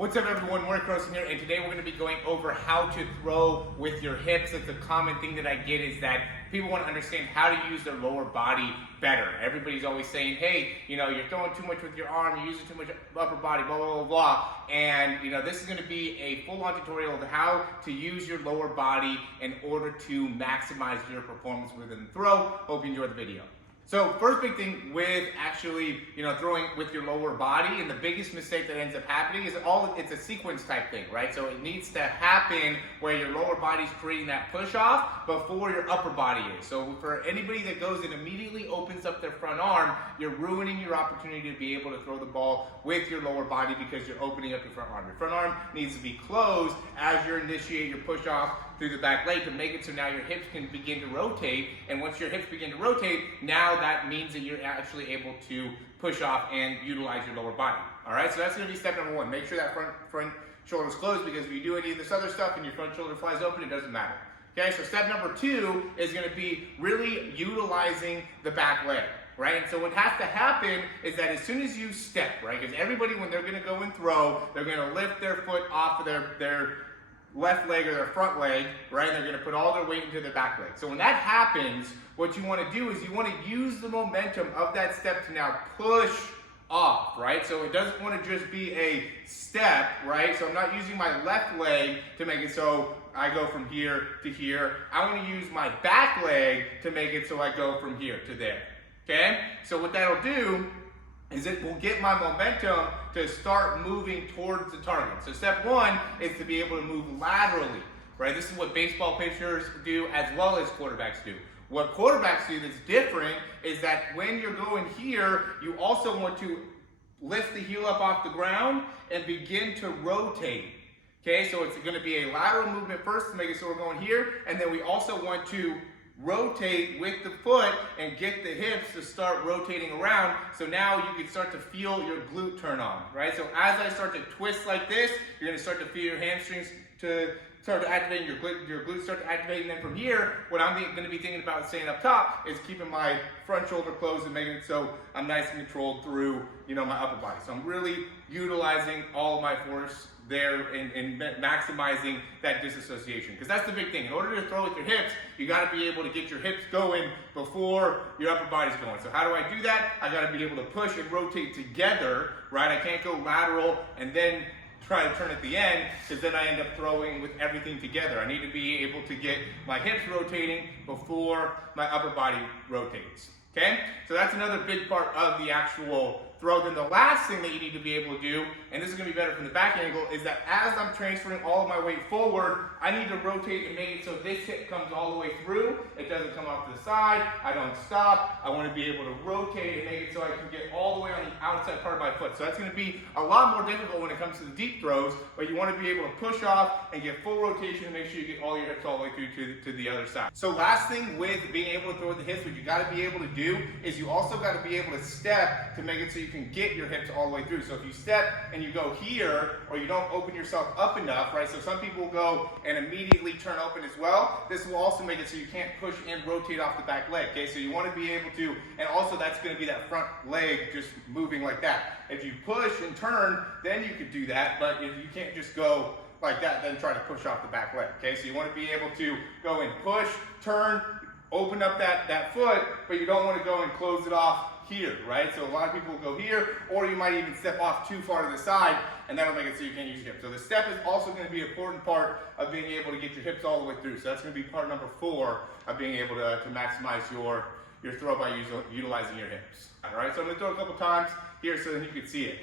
What's up everyone, Morey Croson here, and today we're going to be going over how to throw with your hips. It's a common thing that I get is that people want to understand how to use their lower body better. Everybody's always saying, hey, you're throwing too much with your arm, you're using too much upper body, blah, blah, blah, blah. And, this is going to be a full-on tutorial of how to use your lower body in order to maximize your performance within the throw. Hope you enjoy the video. So first big thing with actually, throwing with your lower body, and the biggest mistake that ends up happening is it's a sequence type thing, right? So it needs to happen where your lower body's creating that push off before your upper body is. So for anybody that goes and immediately opens up their front arm, you're ruining your opportunity to be able to throw the ball with your lower body because you're opening up your front arm. Your front arm needs to be closed as you initiate your push off through the back leg to make it so now your hips can begin to rotate, and once your hips begin to rotate, now that means that you're actually able to push off and utilize your lower body. All right, so that's going to be step number one. Make sure that front shoulder is closed, because if you do any of this other stuff and your front shoulder flies open, it doesn't matter. Okay, so step number two is going to be really utilizing the back leg. Right, and so what has to happen is that as soon as you step, right, because everybody when they're going to go and throw, they're going to lift their foot off of their left leg or their front leg, right? And they're going to put all their weight into their back leg. So when that happens, what you want to do is you want to use the momentum of that step to now push off, right? So it doesn't want to just be a step, right? So I'm not using my left leg to make it so I go from here to here. I want to use my back leg to make it so I go from here to there, okay? So what that'll do is it will get my momentum to start moving towards the target. So step one is to be able to move laterally, right? This is what baseball pitchers do as well as quarterbacks do. What quarterbacks do that's different is that when you're going here, you also want to lift the heel up off the ground and begin to rotate. Okay, so it's going to be a lateral movement first to make it so we're going here, and then we also want to rotate with the foot and get the hips to start rotating around, so now you can start to feel your glute turn on, right? So as I start to twist like this, you're going to start to feel your hamstrings to start to activate, your glutes start to activate, and then from here, what I'm going to be thinking about staying up top is keeping my front shoulder closed and making it so I'm nice and controlled through, my upper body. So I'm really utilizing all of my force there and maximizing that disassociation, because that's the big thing. In order to throw with your hips, you got to be able to get your hips going before your upper body's going. So how do I do that? I got to be able to push and rotate together, right? I can't go lateral and then try to turn at the end, because then I end up throwing with everything together. I need to be able to get my hips rotating before my upper body rotates. Okay, so that's another big part of the actual throw. Then the last thing that you need to be able to do, and this is going to be better from the back angle, is that as I'm transferring all of my weight forward, I need to rotate and make it so this hip comes all the way through. It doesn't come off to the side. I don't stop. I want to be able to rotate and make it so I can get all the way on the outside part of my foot. So that's going to be a lot more difficult when it comes to the deep throws, but you want to be able to push off and get full rotation and make sure you get all your hips all the way through to the other side. So last thing with being able to throw with the hips, what you got to be able to do is you also got to be able to step to make it so you can get your hips all the way through. So if you step and you go here, or you don't open yourself up enough, right? So some people will go and immediately turn open as well. This will also make it so you can't push and rotate off the back leg, okay? So you want to be able to, and also that's going to be that front leg just moving like that. If you push and turn, then you could do that, but if you can't just go like that, then try to push off the back leg, okay? So you want to be able to go and push, turn, open up that foot, but you don't want to go and close it off here, right? So a lot of people will go here, or you might even step off too far to the side, and that'll make it so you can't use your hips. So the step is also going to be an important part of being able to get your hips all the way through. So that's going to be part number 4 of being able to maximize your throw by utilizing your hips. All right, so I'm going to throw a couple times here so that you can see it.